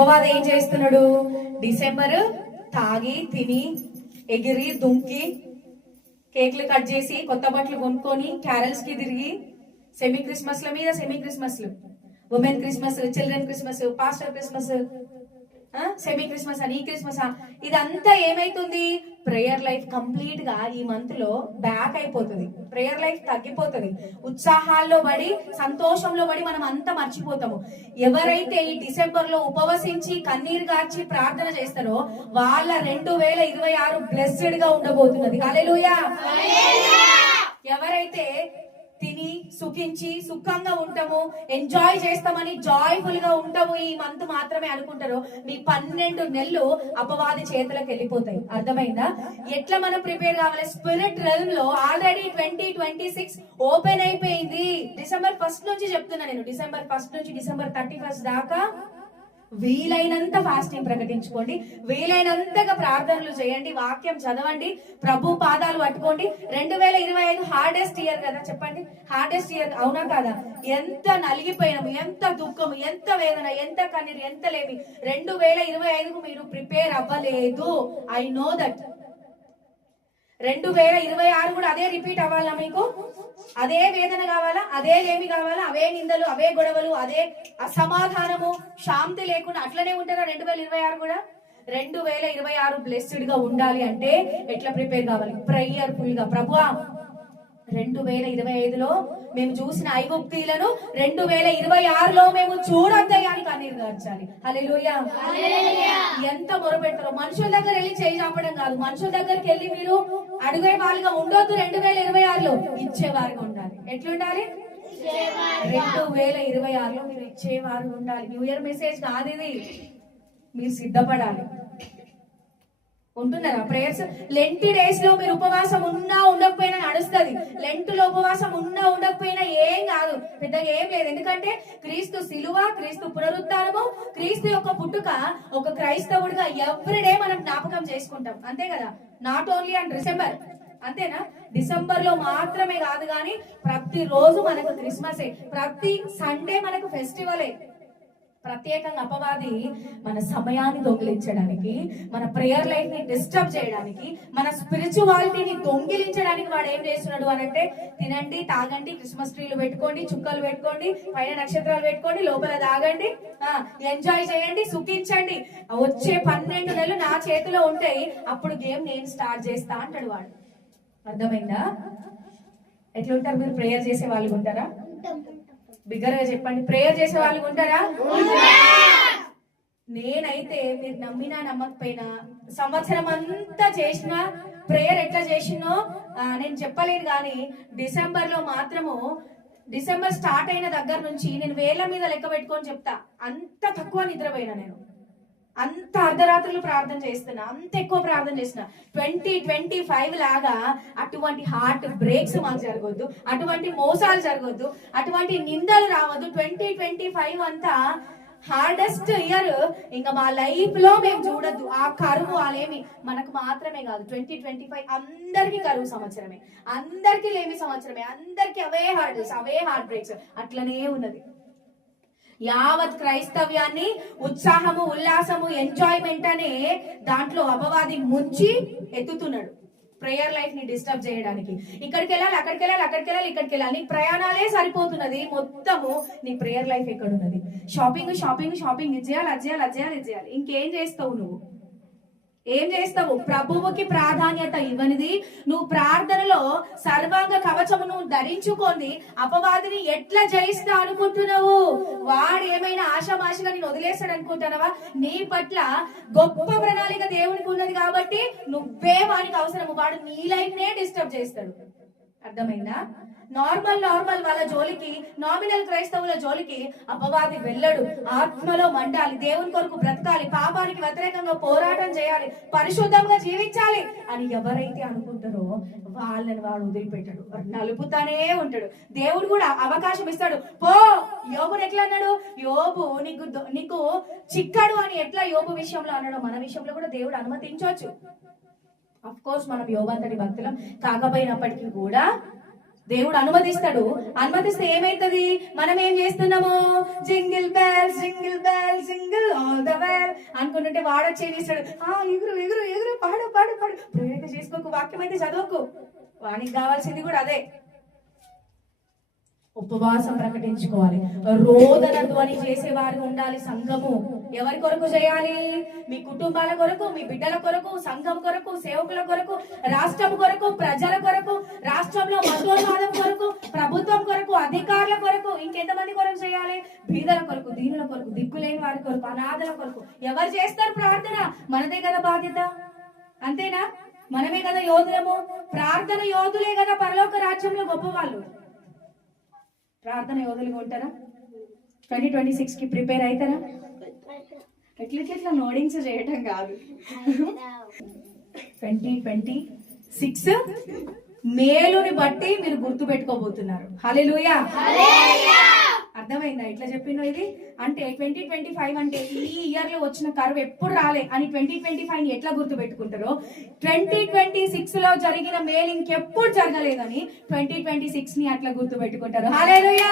అపవాది ఏం చేస్తున్నాడు? డిసెంబర్ తాగి తిని ఎగిరి దుంకి కేక్లు కట్ చేసి కొత్త బట్టలు కొనుక్కొని క్యారల్స్ కి తిరిగి సెమీ క్రిస్మస్ల మీద సెమీ క్రిస్మస్లు, women Christmas, children Christmas, pastor Christmas, semi Christmas అని, ఈ క్రిస్మస్, ఇదంతా ఏమైతుంది? ప్రేయర్ లైఫ్ కంప్లీట్ గా ఈ మంత్ లో బ్యాక్ అయిపోతుంది. ప్రేయర్ లైఫ్ తగ్గిపోతుంది. ఉత్సాహాల్లో పడి సంతోషంలో పడి మనం అంతా మర్చిపోతాము. ఎవరైతే ఈ డిసెంబర్ లో ఉపవసించి కన్నీరు గార్చి ప్రార్థన చేస్తారో వాళ్ళ 2026 బ్లెస్డ్ గా ఉండబోతున్నది. హల్లెలూయా. ఎవరైతే తిని సుఖించి సుఖంగా ఉంటాము, ఎంజాయ్ చేస్తామని జాయ్ఫుల్ గా ఉంటాము ఈ మంత్ మాత్రమే అనుకుంటారో మీ 12 నెలలు అపవాది చేతులకు వెళ్ళిపోతాయి. అర్థమైందా? ఎట్లా మనం ప్రిపేర్ కావాలి? స్పిరిట్ రెల్మ్ లో ఆల్రెడీ 2026 ఓపెన్ అయిపోయింది. డిసెంబర్ 1 నుంచి చెప్తున్నా నేను. డిసెంబర్ 1 నుంచి డిసెంబర్ 31 దాకా వీలైనంత ఫాస్టింగ్ ప్రకటించుకోండి, వీలైనంతగా ప్రార్థనలు చేయండి, వాక్యం చదవండి, ప్రభు పాదాలు పట్టుకోండి. 2025 హార్డెస్ట్ ఇయర్ కదా, చెప్పండి. హార్డెస్ట్ ఇయర్ అవునా కాదా? ఎంత నలిగిపోయినాము, ఎంత దుఃఖము, ఎంత వేదన, ఎంత కన్నీరు, ఎంత లేమి. 2025కు మీరు ప్రిపేర్ అవ్వలేదు. I know that. 2026 కూడా అదే రిపీట్ అవ్వాలా? మీకు అదే వేదన కావాలా? అదే లేమి కావాలా? అవే నిందలు, అవే గొడవలు, అదే అసమాధానము, శాంతి లేకుండా అట్లనే ఉంటారా 2026 కూడా? 2026 బ్లెస్డ్ గా ఉండాలి అంటే ఎట్లా ప్రిపేర్ కావాలి? ప్రేయర్ఫుల్ గా. ప్రభువా 2025లో మేము చూసిన ఐగుప్తీలను 2026లో మేము చూడొద్దయ్యా అని కన్నీరు గార్చాలి. హల్లెలూయా. ఎంత మొరపెడతారో. మనుషుల దగ్గర వెళ్ళి చేయి చాపడం కాదు, మనుషుల దగ్గరికి వెళ్ళి మీరు అడిగే వాళ్ళుగా ఉండొద్దు. 2026లో ఇచ్చేవారుగా ఉండాలి. ఎట్లుండాలి? 2026లో మీరు ఇచ్చేవారు ఉండాలి. న్యూ ఇయర్ మెసేజ్ కాదు ఇది. మీరు సిద్ధపడాలి. ఉంటున్నారా ప్రేయర్స్? లెంటి డేస్ లో మీరు ఉపవాసం ఉన్నా ఉండకపోయినా నడుస్తుంది. లెంటులో ఉపవాసం ఉన్నా ఉండకపోయినా ఏం కాదు, పెద్దగా ఏం లేదు. ఎందుకంటే క్రీస్తు శిలువ, క్రీస్తు పునరుత్థానము, క్రీస్తు యొక్క పుట్టుక ఒక క్రైస్తవుడిగా ఎవ్రీడే మనం జ్ఞాపకం చేసుకుంటాం. అంతే కదా? Not only and December. అంతేనా? డిసెంబర్ లో మాత్రమే కాదు కానీ ప్రతి రోజు మనకు క్రిస్మసే, ప్రతి సండే మనకు ఫెస్టివలే. ప్రత్యేకంగా అపవాది మన సమయాన్ని దొంగిలించడానికి, మన ప్రేయర్ లైఫ్ ని డిస్టర్బ్ చేయడానికి, మన స్పిరిచువాలిటీని దొంగిలించడానికి వాడు ఏం చేస్తున్నాడు అని అంటే, తినండి, తాగండి, క్రిస్మస్ ట్రీలు పెట్టుకోండి, చుక్కలు పెట్టుకోండి, పైన నక్షత్రాలు పెట్టుకోండి, లోపల తాగండి, ఎంజాయ్ చేయండి, సుఖించండి, వచ్చే 12 నెలలు నా చేతిలో ఉంటాయి, అప్పుడు గేమ్ నేను స్టార్ట్ చేస్తా అంటాడు వాడు. అర్థమైందా? ఎట్లుంటారు మీరు? ప్రేయర్ చేసే వాళ్ళు ఉంటారా? బిగ్గరగా చెప్పండి. ప్రేయర్ చేసే వాళ్ళు ఉంటారా? నేనైతే మీరు నమ్మినా నమ్మకపోయినా సంవత్సరం అంతా చేసిన ప్రేయర్ ఎట్లా చేసినో నేను చెప్పలేను కానీ డిసెంబర్ లో మాత్రము, డిసెంబర్ స్టార్ట్ అయిన దగ్గర నుంచి నేను వేళ్ల మీద లెక్క పెట్టుకొని చెప్తా, అంత తక్కువ నిద్రపోయినా నేను. అంత అర్ధరాత్రులు ప్రార్థన చేస్తున్నా, అంత ఎక్కువ ప్రార్థన చేస్తున్నా. 2025 లాగా అటువంటి హార్ట్ బ్రేక్స్ మాకు జరగొద్దు, అటువంటి మోసాలు జరగొద్దు, అటువంటి నిందలు రావద్దు. 2025 అంతా హార్డెస్ట్ ఇయర్ ఇంకా మా లైఫ్ లో మేము చూడొద్దు. ఆ కరువు అలేమి మనకు మాత్రమే కాదు, 2025 అందరికి కరువు సంవత్సరమే, అందరికి లేమి సంవత్సరమే, అందరికి అవే హార్డెస్ట్, అవే హార్ట్ బ్రేక్స్. అట్లనే ఉన్నది. యావత్ క్రైస్తవ్యాన్ని ఉత్సాహము, ఉల్లాసము, ఎంజాయ్మెంట్ అనే దాంట్లో అపవాది ముంచి ఎత్తుతున్నాడు ప్రేయర్ లైఫ్ ని డిస్టర్బ్ చేయడానికి. ఇక్కడికి వెళ్ళాలి, అక్కడికి వెళ్ళాలి, అక్కడికి వెళ్ళాలి, ఇక్కడికి వెళ్ళాలి, నీ ప్రయాణాలే సరిపోతున్నది. మొత్తము నీ ప్రేయర్ లైఫ్ ఎక్కడున్నది? షాపింగ్ షాపింగ్ షాపింగ్, ఇది చేయాలి, అది చేయాలి, అది చేయాలి, ఇది చేయాలి. ఇంకేం చేస్తావు నువ్వు? ఏం చేస్తావు? ప్రభువుకి ప్రాధాన్యత ఇవ్వనిది నువ్వు ప్రార్థనలో సర్వాంగ కవచమును ధరించుకొని అపవాదిని ఎట్లా జయిస్తా అనుకుంటున్నావు? వాడు ఏమైనా ఆశామాషగా నేను వదిలేస్తాడు అనుకుంటున్నావా? నీ పట్ల గొప్ప ప్రణాళిక దేవునికి ఉన్నది కాబట్టి నువ్వే వానికి అవసరము. వాడు నీ లైఫ్ నే డిస్టర్బ్ చేస్తాడు. అర్థమైందా? నార్మల్ వాళ్ళ జోలికి, నామినల్ క్రైస్తవుల జోలికి అపవాది వెళ్ళడు. ఆత్మలో మండాలి, దేవుని కొరకు బ్రతకాలి, పాపానికి వ్యతిరేకంగా పోరాటం చేయాలి, పరిశుద్ధంగా జీవించాలి అని ఎవరైతే అనుకుంటారో వాళ్ళని వాడు వదిలిపెట్టాడు, నలుపుతానే ఉంటాడు. దేవుడు కూడా అవకాశం ఇస్తాడు. పో, యోబుని ఎట్లా అన్నాడు? యోబు నీకు చిక్కడు అని ఎట్లా యోబు విషయంలో అన్నాడు, మన విషయంలో కూడా దేవుడు అనుమతించవచ్చు. అఫ్ కోర్స్ మనం యోబంతటి భక్తులం కాకపోయినప్పటికీ కూడా దేవుడు అనుమతిస్తాడు. అనుమతిస్తే ఏమైతుంది? మనం ఏం చేస్తున్నాము? Jingle bell jingle bell jingle all the way, అనుకుంటుంటే వాడొచ్చేది ఇస్తాడు, ఎగురు ఎగురు ఎగురు, పాడు పాడు పాడు. ప్రేయర్ అయితే చేసుకోకు, వాక్యం అయితే చదవకు. వానికి కావాల్సింది కూడా అదే. ఉపవాసం ప్రకటించుకోవాలి, రోదన ధ్వని చేసేవారు ఉండాలి సంఘము. ఎవరి కొరకు చేయాలి? మీ కుటుంబాల కొరకు, మీ బిడ్డల కొరకు, సంఘం కొరకు, సేవకుల కొరకు, రాష్ట్రం కొరకు, ప్రజల కొరకు, రాష్ట్రంలో మతోన్మాదం కొరకు, ప్రభుత్వం కొరకు, అధికారుల కొరకు, ఇంకెంతమంది కొరకు చేయాలి? బీదల కొరకు, దీనుల కొరకు, దిక్కులేని వారి కొరకు, అనాథల కొరకు. ఎవరు చేస్తారు ప్రార్థన? మనదే కదా బాధ్యత, అంతేనా? మనమే కదా యోధులము. ప్రార్థన యోధులే కదా పరలోక రాజ్యంలో గొప్ప వాళ్ళు. ప్రార్థన యోధులుగా ఉంటారా? 2026 కి ప్రిపేర్ అవుతారా? ఎట్లా నోడింగ్స్ చేయటం కాదు. 2026 మేలుని బట్టి మీరు గుర్తు పెట్టుకోబోతున్నారు. హల్లెలూయా. అర్థమైందా ఎట్లా చెప్పినో ఇది? అంటే 2025 అంటే ఈ ఇయర్ లో వచ్చిన కరువు ఎప్పుడు రాలే అని 2025 ని ఎట్లా గుర్తు పెట్టుకుంటారో, 2026 లో జరిగిన మేలు ఇంకెప్పుడు జరగలేదని 2026 ని అట్లా గుర్తు పెట్టుకుంటారు. హల్లెలూయా.